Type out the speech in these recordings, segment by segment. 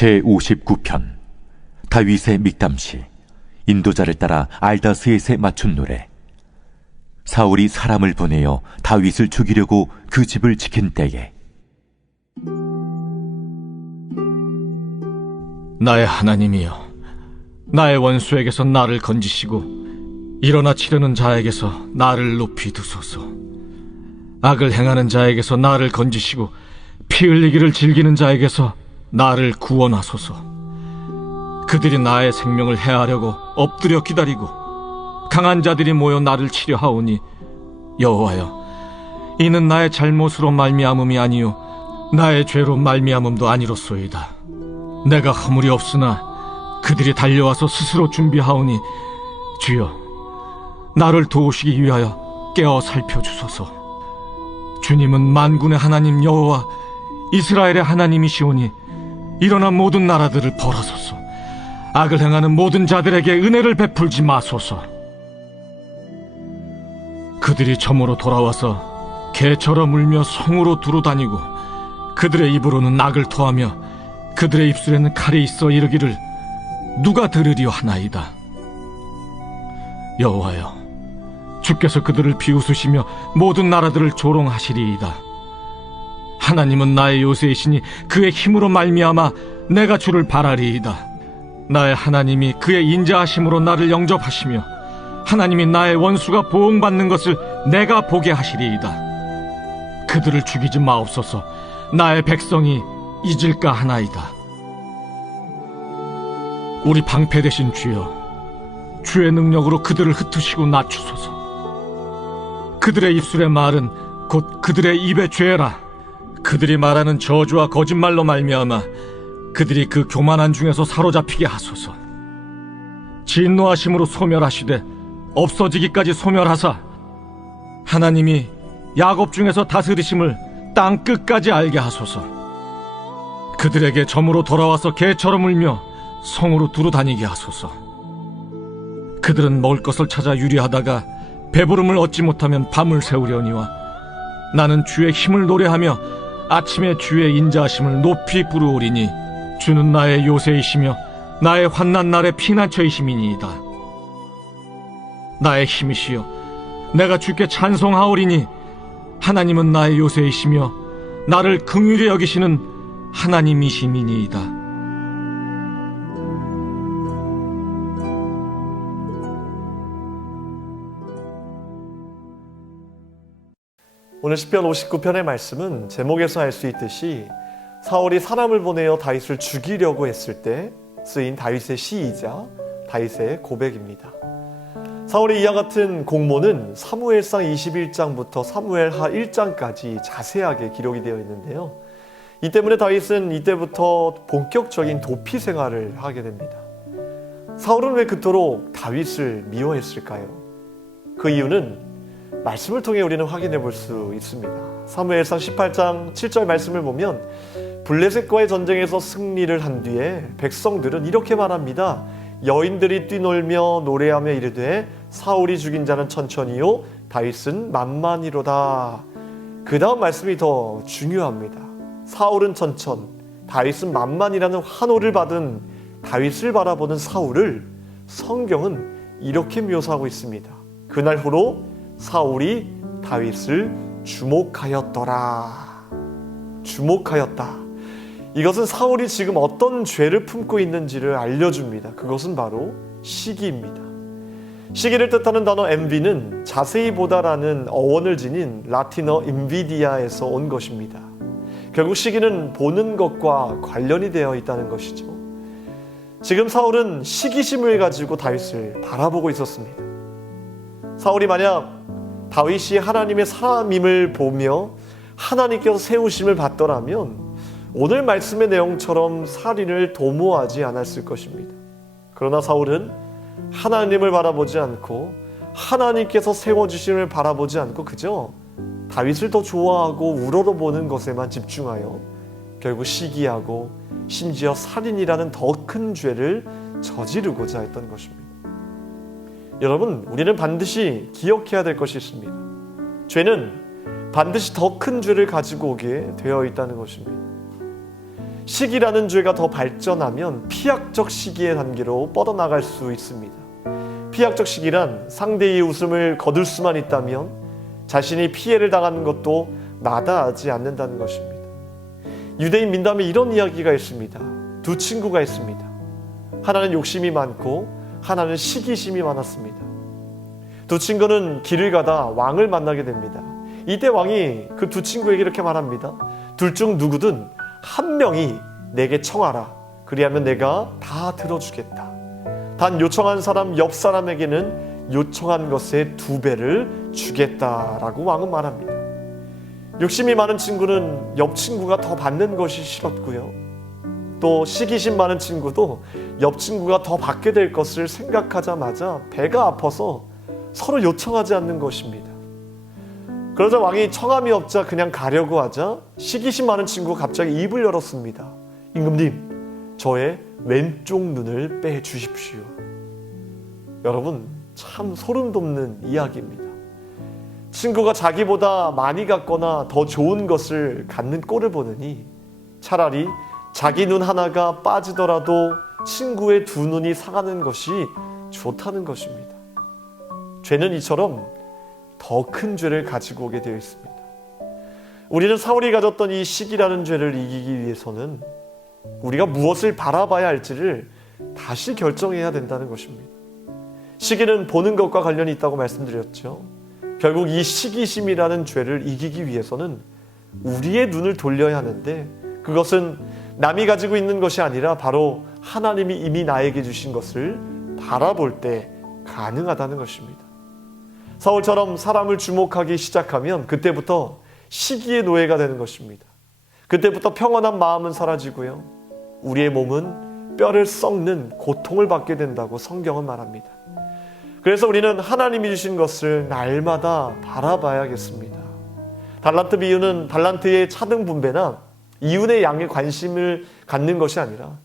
제59편 다윗의 믹담시. 인도자를 따라 알다스엣에 맞춘 노래. 사울이 사람을 보내어 다윗을 죽이려고 그 집을 지킨 때에, 나의 하나님이여, 나의 원수에게서 나를 건지시고 일어나 치려는 자에게서 나를 높이 두소서. 악을 행하는 자에게서 나를 건지시고 피 흘리기를 즐기는 자에게서 나를 구원하소서. 그들이 나의 생명을 해하려고 엎드려 기다리고 강한 자들이 모여 나를 치려 하오니, 여호와여, 이는 나의 잘못으로 말미암음이 아니요 나의 죄로 말미암음도 아니로소이다. 내가 허물이 없으나 그들이 달려와서 스스로 준비하오니, 주여, 나를 도우시기 위하여 깨어 살펴주소서. 주님은 만군의 하나님 여호와 이스라엘의 하나님이시오니, 일어나 모든 나라들을 벌하소서. 악을 행하는 모든 자들에게 은혜를 베풀지 마소서. 그들이 점으로 돌아와서 개처럼 울며 성으로 두루다니고 그들의 입으로는 악을 토하며 그들의 입술에는 칼이 있어 이르기를, 누가 들으리요 하나이다. 여호와여, 주께서 그들을 비웃으시며 모든 나라들을 조롱하시리이다. 하나님은 나의 요새이시니 그의 힘으로 말미암아 내가 주를 바라리이다. 나의 하나님이 그의 인자하심으로 나를 영접하시며 하나님이 나의 원수가 보응받는 것을 내가 보게 하시리이다. 그들을 죽이지 마옵소서. 나의 백성이 잊을까 하나이다. 우리 방패 되신 주여, 주의 능력으로 그들을 흩으시고 낮추소서. 그들의 입술의 말은 곧 그들의 입의 죄라. 그들이 말하는 저주와 거짓말로 말미암아 그들이 그 교만한 중에서 사로잡히게 하소서. 진노하심으로 소멸하시되 없어지기까지 소멸하사 하나님이 야곱 중에서 다스리심을 땅 끝까지 알게 하소서. 그들에게 점으로 돌아와서 개처럼 울며 성으로 두루다니게 하소서. 그들은 먹을 것을 찾아 유리하다가 배부름을 얻지 못하면 밤을 새우려니와, 나는 주의 힘을 노래하며 아침에 주의 인자하심을 높이 부르오리니, 주는 나의 요새이시며 나의 환난 날의 피난처이심이니이다. 나의 힘이시여, 내가 주께 찬송하오리니, 하나님은 나의 요새이시며 나를 긍휼히 여기시는 하나님이심이니이다. 오늘 시편 59편의 말씀은 제목에서 알 수 있듯이 사울이 사람을 보내어 다윗을 죽이려고 했을 때 쓰인 다윗의 시이자 다윗의 고백입니다. 사울의 이와 같은 공모는 사무엘상 21장부터 사무엘하 1장까지 자세하게 기록이 되어 있는데요. 이 때문에 다윗은 이때부터 본격적인 도피 생활을 하게 됩니다. 사울은 왜 그토록 다윗을 미워했을까요? 그 이유는 말씀을 통해 우리는 확인해 볼 수 있습니다. 사무엘상 18장 7절 말씀을 보면, 블레셋과의 전쟁에서 승리를 한 뒤에 백성들은 이렇게 말합니다. 여인들이 뛰놀며 노래하며 이르되, 사울이 죽인 자는 천천히요 다윗은 만만히로다. 그 다음 말씀이 더 중요합니다. 사울은 천천, 다윗은 만만이라는 환호를 받은 다윗을 바라보는 사울을 성경은 이렇게 묘사하고 있습니다. 그날 후로 사울이 다윗을 주목하였더라. 주목하였다. 이것은 사울이 지금 어떤 죄를 품고 있는지를 알려줍니다. 그것은 바로 시기입니다. 시기를 뜻하는 단어 envy는 자세히 보다라는 어원을 지닌 라틴어 invidia에서 온 것입니다. 결국 시기는 보는 것과 관련이 되어 있다는 것이죠. 지금 사울은 시기심을 가지고 다윗을 바라보고 있었습니다. 사울이 만약 다윗이 하나님의 사람임을 보며 하나님께서 세우심을 받더라면 오늘 말씀의 내용처럼 살인을 도모하지 않았을 것입니다. 그러나 사울은 하나님을 바라보지 않고 하나님께서 세워주심을 바라보지 않고 그저 다윗을 더 좋아하고 우러러보는 것에만 집중하여 결국 시기하고 심지어 살인이라는 더 큰 죄를 저지르고자 했던 것입니다. 여러분, 우리는 반드시 기억해야 될 것이 있습니다. 죄는 반드시 더 큰 죄를 가지고 오게 되어 있다는 것입니다. 시기라는 죄가 더 발전하면 피약적 시기의 단계로 뻗어나갈 수 있습니다. 피약적 시기란 상대의 웃음을 거둘 수만 있다면 자신이 피해를 당하는 것도 마다하지 않는다는 것입니다. 유대인 민담에 이런 이야기가 있습니다. 두 친구가 있습니다. 하나는 욕심이 많고 하나는 시기심이 많았습니다. 두 친구는 길을 가다 왕을 만나게 됩니다. 이때 왕이 그 두 친구에게 이렇게 말합니다. 둘 중 누구든 한 명이 내게 청하라. 그리하면 내가 다 들어주겠다. 단 요청한 사람 옆 사람에게는 요청한 것의 2배를 주겠다라고 왕은 말합니다. 욕심이 많은 친구는 옆 친구가 더 받는 것이 싫었고요. 또 시기심 많은 친구도 옆 친구가 더 받게 될 것을 생각하자마자 배가 아파서 서로 요청하지 않는 것입니다. 그러자 왕이 청함이 없자 그냥 가려고 하자 시기심 많은 친구가 갑자기 입을 열었습니다. 임금님, 저의 왼쪽 눈을 빼주십시오. 여러분, 참 소름 돋는 이야기입니다. 친구가 자기보다 많이 갖거나 더 좋은 것을 갖는 꼴을 보느니 차라리 자기 눈 하나가 빠지더라도 친구의 2눈이 상하는 것이 좋다는 것입니다. 죄는 이처럼 더 큰 죄를 가지고 오게 되어 있습니다. 우리는 사울이 가졌던 이 시기라는 죄를 이기기 위해서는 우리가 무엇을 바라봐야 할지를 다시 결정해야 된다는 것입니다. 시기는 보는 것과 관련이 있다고 말씀드렸죠. 결국 이 시기심이라는 죄를 이기기 위해서는 우리의 눈을 돌려야 하는데 그것은 남이 가지고 있는 것이 아니라 바로 하나님이 이미 나에게 주신 것을 바라볼 때 가능하다는 것입니다. 사울처럼 사람을 주목하기 시작하면 그때부터 시기의 노예가 되는 것입니다. 그때부터 평온한 마음은 사라지고요. 우리의 몸은 뼈를 썩는 고통을 받게 된다고 성경은 말합니다. 그래서 우리는 하나님이 주신 것을 날마다 바라봐야겠습니다. 달란트 비유는 달란트의 차등 분배나 이윤의 양에 관심을 갖는 것이 아니라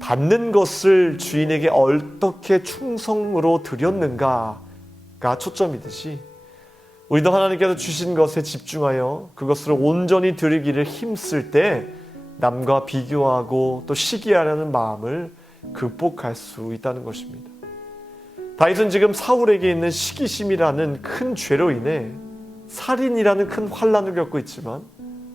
받는 것을 주인에게 어떻게 충성으로 드렸는가가 초점이듯이 우리도 하나님께서 주신 것에 집중하여 그것을 온전히 드리기를 힘쓸 때 남과 비교하고 또 시기하려는 마음을 극복할 수 있다는 것입니다. 다윗은 지금 사울에게 있는 시기심이라는 큰 죄로 인해 살인이라는 큰 환난을 겪고 있지만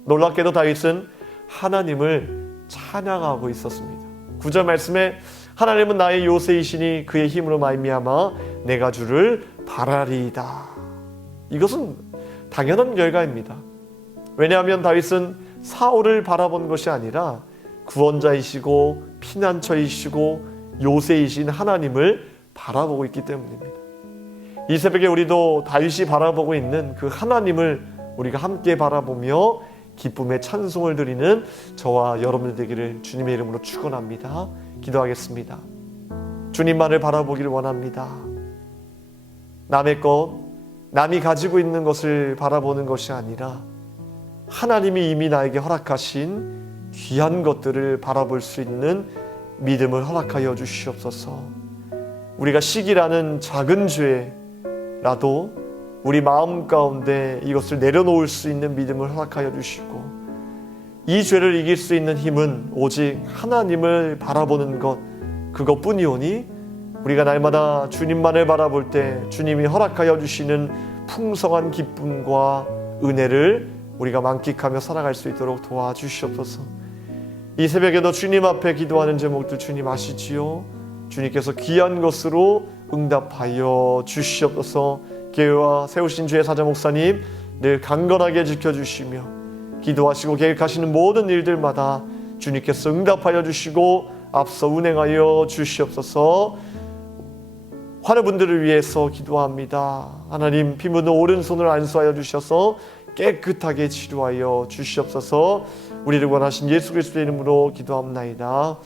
놀랍게도 다윗은 하나님을 찬양하고 있었습니다. 9절 말씀에 하나님은 나의 요새이시니 그의 힘으로 말미암아 내가 주를 바라리이다. 이것은 당연한 결과입니다. 왜냐하면 다윗은 사울을 바라본 것이 아니라 구원자이시고 피난처이시고 요새이신 하나님을 바라보고 있기 때문입니다. 이 새벽에 우리도 다윗이 바라보고 있는 그 하나님을 우리가 함께 바라보며 기쁨의 찬송을 드리는 저와 여러분들 되기를 주님의 이름으로 축원합니다. 기도하겠습니다. 주님만을 바라보기를 원합니다. 남의 것, 남이 가지고 있는 것을 바라보는 것이 아니라 하나님이 이미 나에게 허락하신 귀한 것들을 바라볼 수 있는 믿음을 허락하여 주시옵소서. 우리가 시기라는 작은 죄라도 우리 마음 가운데 이것을 내려놓을 수 있는 믿음을 허락하여 주시고 이 죄를 이길 수 있는 힘은 오직 하나님을 바라보는 것 그것뿐이오니 우리가 날마다 주님만을 바라볼 때 주님이 허락하여 주시는 풍성한 기쁨과 은혜를 우리가 만끽하며 살아갈 수 있도록 도와주시옵소서. 이 새벽에도 주님 앞에 기도하는 제목들 주님 아시지요? 주님께서 귀한 것으로 응답하여 주시옵소서. 교회와 세우신 주의 사자 목사님 늘 강건하게 지켜주시며 기도하시고 계획하시는 모든 일들마다 주님께서 응답하여 주시고 앞서 운행하여 주시옵소서. 환우분들을 위해서 기도합니다. 하나님 피 묻은 오른손을 안수하여 주셔서 깨끗하게 치료하여 주시옵소서. 우리를 원하신 예수 그리스도의 이름으로 기도합나이다.